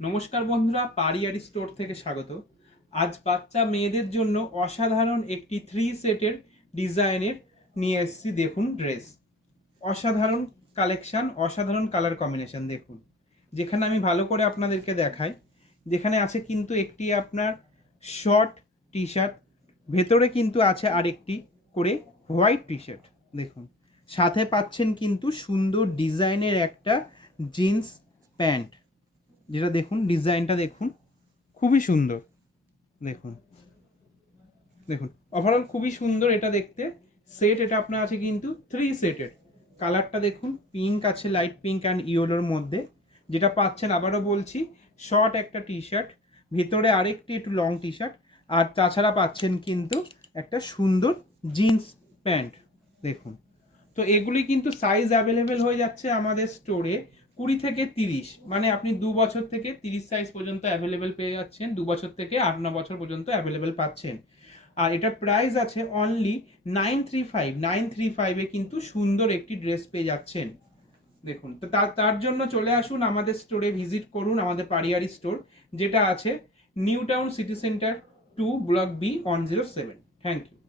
নমস্কার বন্ধুরা, পারিয়ারি স্টোর থেকে স্বাগত। আজ বাচ্চা মেয়েদের জন্য অসাধারণ একটি 3 সেটের ডিজাইনের নিয়ে এসেছি। দেখুন ড্রেস, অসাধারণ কালেকশন, অসাধারণ কালার কম্বিনেশন। দেখুন, যেখানে আমি ভালো করে আপনাদেরকে দেখাই, যেখানে আছে কিন্তু একটি আপনার শর্ট টি শার্ট, ভেতরে কিন্তু আছে আরেকটি করে হোয়াইট টি শার্ট। দেখুন, সাথে পাচ্ছেন কিন্তু সুন্দর ডিজাইনের একটা জিন্স প্যান্ট, যেটা দেখুন ডিজাইনটা দেখুন, খুবই সুন্দর। দেখুন দেখুন ওভারঅল খুবই সুন্দর এটা দেখতে। সেট এটা আপনার আছে কিন্তু 3 সেটের। কালারটা দেখুন, পিঙ্ক আছে, লাইট পিঙ্ক অ্যান্ড ইয়েলোর মধ্যে। যেটা পাচ্ছেন আবারও বলছি, শর্ট একটা টি শার্ট, ভিতরে আরেকটি একটু লং টি শার্ট, আর তাছাড়া পাচ্ছেন কিন্তু একটা সুন্দর জিন্স প্যান্ট। দেখুন, তো এগুলি কিন্তু সাইজ অ্যাভেলেবেল হয়ে যাচ্ছে আমাদের স্টোরে 20 থেকে 30, মানে আপনি 2 বছর থেকে 30 সাইজ পর্যন্ত অ্যাভেলেবেল পেয়ে যাচ্ছেন। 2 বছর থেকে 8-9 বছর পর্যন্ত অ্যাভেলেবেল পাচ্ছেন। আর এটা প্রাইস আছে অনলি 935 কিন্তু সুন্দর একটি ড্রেস পেয়ে যাচ্ছেন। দেখুন, তো তার জন্য চলে আসুন আমাদের স্টোরে, ভিজিট করুন আমাদের পারিয়ারি স্টোর, যেটা আছে New Town City Centre 2 block B 107। Thank you.